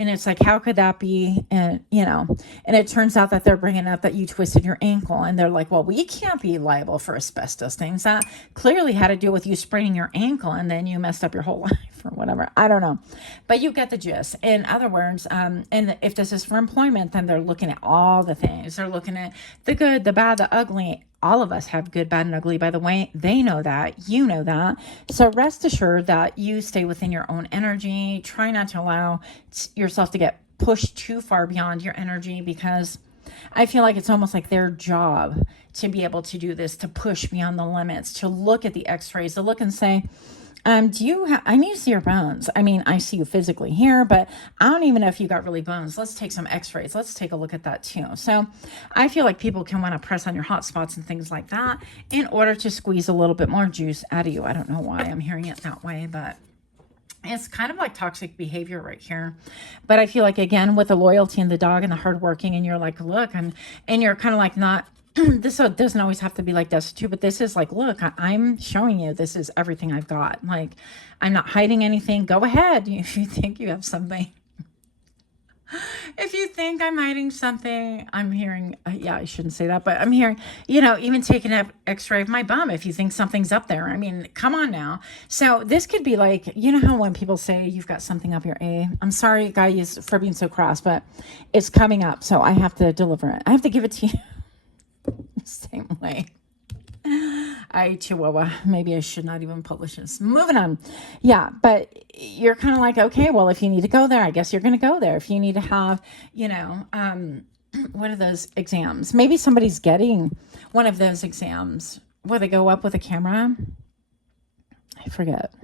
And it's like, how could that be? And, you know, and it turns out that they're bringing up that you twisted your ankle. And they're like, well, we can't be liable for asbestos things. That clearly had to do with you spraining your ankle and then you messed up your whole life or whatever. I don't know. But you get the gist. In other words, and if this is for employment, then they're looking at all the things. They're looking at the good, the bad, the ugly. All of us have good, bad, and ugly, by the way. They know that. You know that. So rest assured that you stay within your own energy. Try not to allow yourself to get pushed too far beyond your energy, because I feel like it's almost like their job to be able to do this, to push beyond the limits, to look at the x-rays, to look and say, do you I need to see your bones. I mean, I see you physically here, but I don't even know if you got really bones. Let's take some x-rays. Let's take a look at that too. So I feel like people can want to press on your hot spots and things like that in order to squeeze a little bit more juice out of you. I don't know why I'm hearing it that way, but it's kind of like toxic behavior right here. But I feel like, again, with the loyalty and the dog and the hardworking, and you're like, look, and you're kind of like not, this doesn't always have to be like destitute, but this is like, look, I'm showing you, this is everything I've got. Like, I'm not hiding anything. Go ahead if you think you have something. If you think I'm hiding something, I'm hearing, yeah, I shouldn't say that, but I'm hearing, you know, even taking an x-ray of my bum if you think something's up there. I mean, come on now. So this could be like, you know how when people say you've got something up your A? I'm sorry, guys, for being so crass, but it's coming up, so I have to deliver it. I have to give it to you. Same way. Chihuahua. Maybe I should not even publish this. Moving on. Yeah, but you're kind of like, okay, well, if you need to go there, I guess you're going to go there. If you need to have, you know, what are those exams? Maybe somebody's getting one of those exams where they go up with a camera. I forget.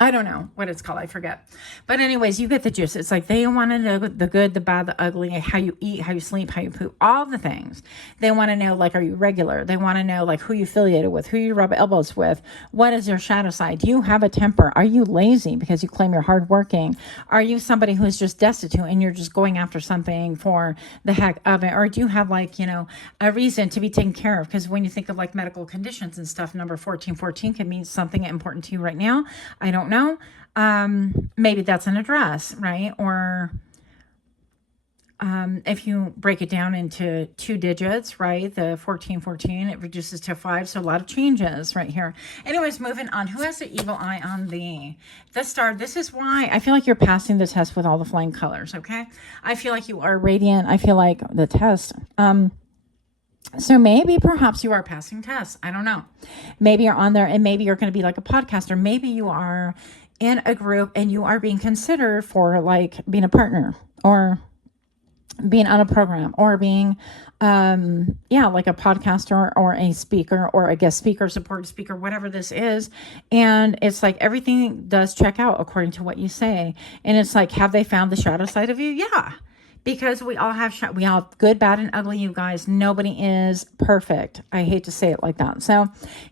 I don't know what it's called. I forget. But anyways, you get the gist. It's like they want to know the good, the bad, the ugly, how you eat, how you sleep, how you poop, all the things. They want to know, like, are you regular? They want to know, like, who you affiliated with, who you rub elbows with. What is your shadow side? Do you have a temper? Are you lazy because you claim you're hardworking? Are you somebody who is just destitute and you're just going after something for the heck of it? Or do you have, like, you know, a reason to be taken care of? Because when you think of, like, medical conditions and stuff, number 1414 can mean something important to you right now. I don't know. Maybe that's an address, right? Or if you break it down into 2 digits, right? The 1414, it reduces to 5. So a lot of changes right here. Anyways, moving on. Who has the evil eye on the star? This is why I feel like you're passing the test with all the flying colors. Okay. I feel like you are radiant. I feel like the test, so maybe perhaps you are passing tests. I don't know. Maybe you're on there and maybe you're going to be like a podcaster. Maybe you are in a group and you are being considered for like being a partner or being on a program or being, like a podcaster or a speaker or a guest speaker, support speaker, whatever this is. And it's like everything does check out according to what you say. And it's like, have they found the shadow side of you? Yeah. Because we all have good, bad, and ugly, you guys. Nobody is perfect. I hate to say it like that. So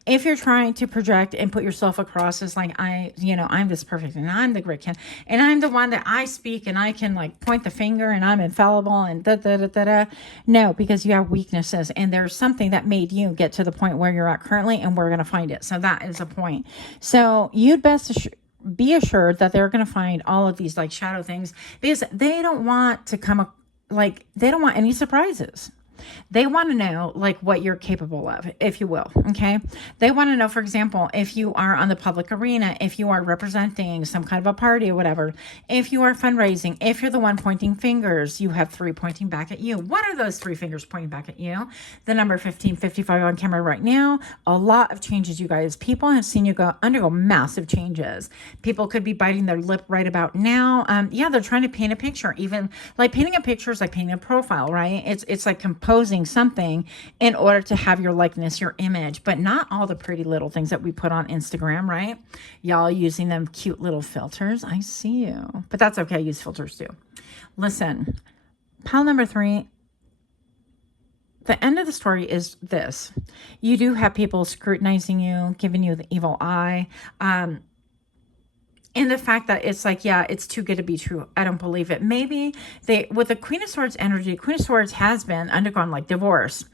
if you're trying to project and put yourself across as like, I'm this perfect and I'm the great kid and I'm the one that I speak and I can like point the finger and I'm infallible and da. No, because you have weaknesses and there's something that made you get to the point where you're at currently, and we're going to find it. So that is a point. So you'd best be assured that they're going to find all of these like shadow things, because they don't want to they don't want any surprises. They want to know like what you're capable of, if you will. Okay. They want to know, for example, if you are on the public arena, if you are representing some kind of a party or whatever, if you are fundraising, if you're the one pointing fingers, you have 3 pointing back at you. What are those 3 fingers pointing back at you? The number 1555 on camera right now. A lot of changes, you guys. People have seen you undergo massive changes. People could be biting their lip right about now. They're trying to paint a picture. Even like painting a picture is like painting a profile, right? It's like composing posing something in order to have your likeness, your image, but not all the pretty little things that we put on Instagram, right? Y'all using them cute little filters. I see you, but that's okay. I use filters too. Listen, pile number 3, the end of the story is this. You do have people scrutinizing you, giving you the evil eye. And the fact that it's like, yeah, it's too good to be true. I don't believe it. Maybe with the Queen of Swords energy, Queen of Swords has been undergone like divorce.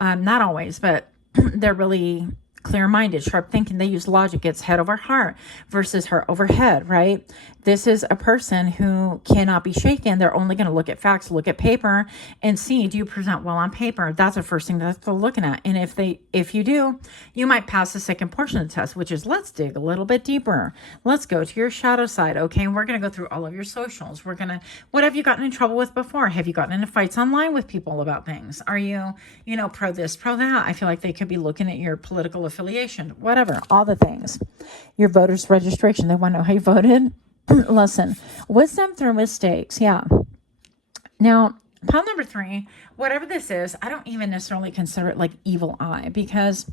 Not always, but they're really clear-minded, sharp thinking. They use logic. It's head over heart versus heart over head, right? This is a person who cannot be shaken. They're only going to look at facts, look at paper, and see, do you present well on paper? That's the first thing that they're looking at. And if you do, you might pass the second portion of the test, which is let's dig a little bit deeper. Let's go to your shadow side. Okay. And we're going to go through all of your socials. What have you gotten in trouble with before? Have you gotten into fights online with people about things? Are you, pro this, pro that? I feel like they could be looking at your political affiliation, whatever, all the things. Your voters registration. They want to know how you voted. Listen, wisdom through mistakes. Yeah. Now, pile number 3, whatever this is, I don't even necessarily consider it like evil eye, because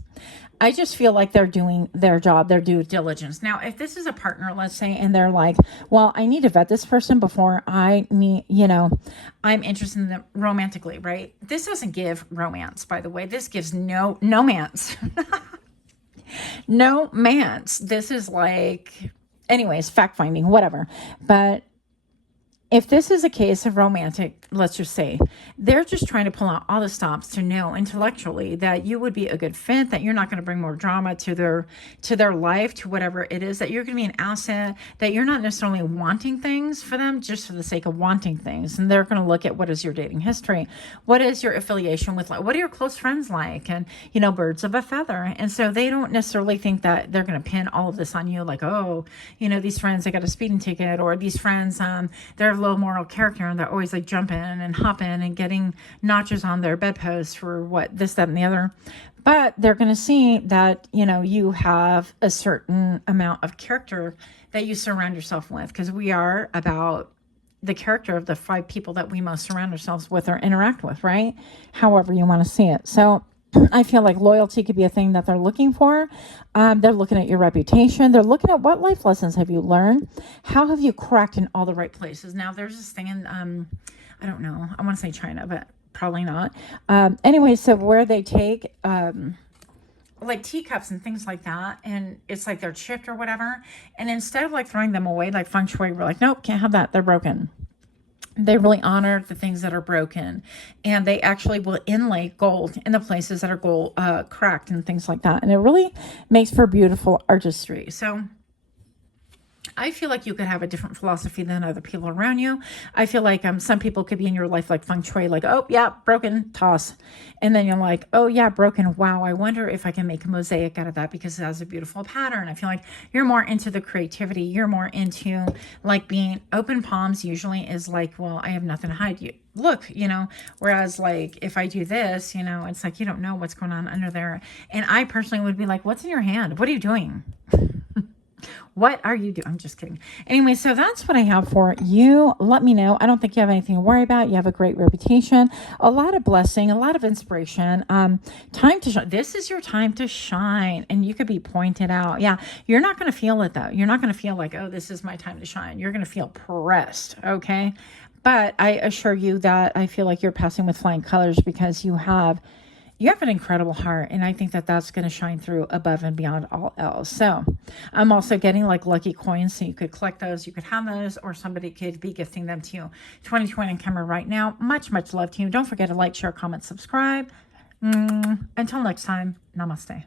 I just feel like they're doing their job, their due diligence. Now, if this is a partner, let's say, and they're like, well, I need to vet this person before I'm interested in them romantically, right? This doesn't give romance, by the way. This gives no mance. No mance. This is like, anyways, fact finding, whatever. But if this is a case of romantic, let's just say, they're just trying to pull out all the stops to know intellectually that you would be a good fit, that you're not going to bring more drama to their life, to whatever it is, that you're going to be an asset, that you're not necessarily wanting things for them just for the sake of wanting things. And they're going to look at, what is your dating history? What is your affiliation with, what are your close friends like? And, birds of a feather. And so they don't necessarily think that they're going to pin all of this on you. Like, oh, these friends, they got a speeding ticket, or these friends, they're low moral character, and they're always like jumping and hopping and getting notches on their bedposts for what, this, that, and the other. But they're going to see that, you have a certain amount of character that you surround yourself with, because we are about the character of the 5 people that we most surround ourselves with or interact with, right? However you want to see it. So I feel like loyalty could be a thing that they're looking for. They're looking at your reputation. They're looking at what life lessons have you learned? How have you cracked in all the right places? Now, there's this thing in, I don't know, I want to say China, but probably not. Anyway, so where they take like teacups and things like that, and it's like they're chipped or whatever. And instead of like throwing them away, like feng shui, we're like, nope, can't have that. They're broken. They really honor the things that are broken, and they actually will inlay gold in the places that are gold cracked and things like that. And it really makes for beautiful artistry. So I feel like you could have a different philosophy than other people around you. I feel like some people could be in your life like feng shui, like, oh, yeah, broken, toss. And then you're like, oh, yeah, broken. Wow, I wonder if I can make a mosaic out of that because it has a beautiful pattern. I feel like you're more into the creativity. You're more into like being open palms usually is like, well, I have nothing to hide. You look, whereas like if I do this, it's like you don't know what's going on under there. And I personally would be like, what's in your hand? What are you doing? What are you doing? I'm just kidding. Anyway, so that's what I have for you. Let me know. I don't think you have anything to worry about. You have a great reputation, a lot of blessing, a lot of inspiration. Time to shine. This is your time to shine, and you could be pointed out. Yeah, you're not going to feel it though. You're not going to feel like, oh, this is my time to shine. You're going to feel pressed. Okay. But I assure you that I feel like you're passing with flying colors because you have an incredible heart, and I think that that's going to shine through above and beyond all else. So I'm also getting like lucky coins, so you could collect those, you could have those, or somebody could be gifting them to you. 2020 in camera right now. Much, much love to you. Don't forget to like, share, comment, subscribe. Until next time, namaste.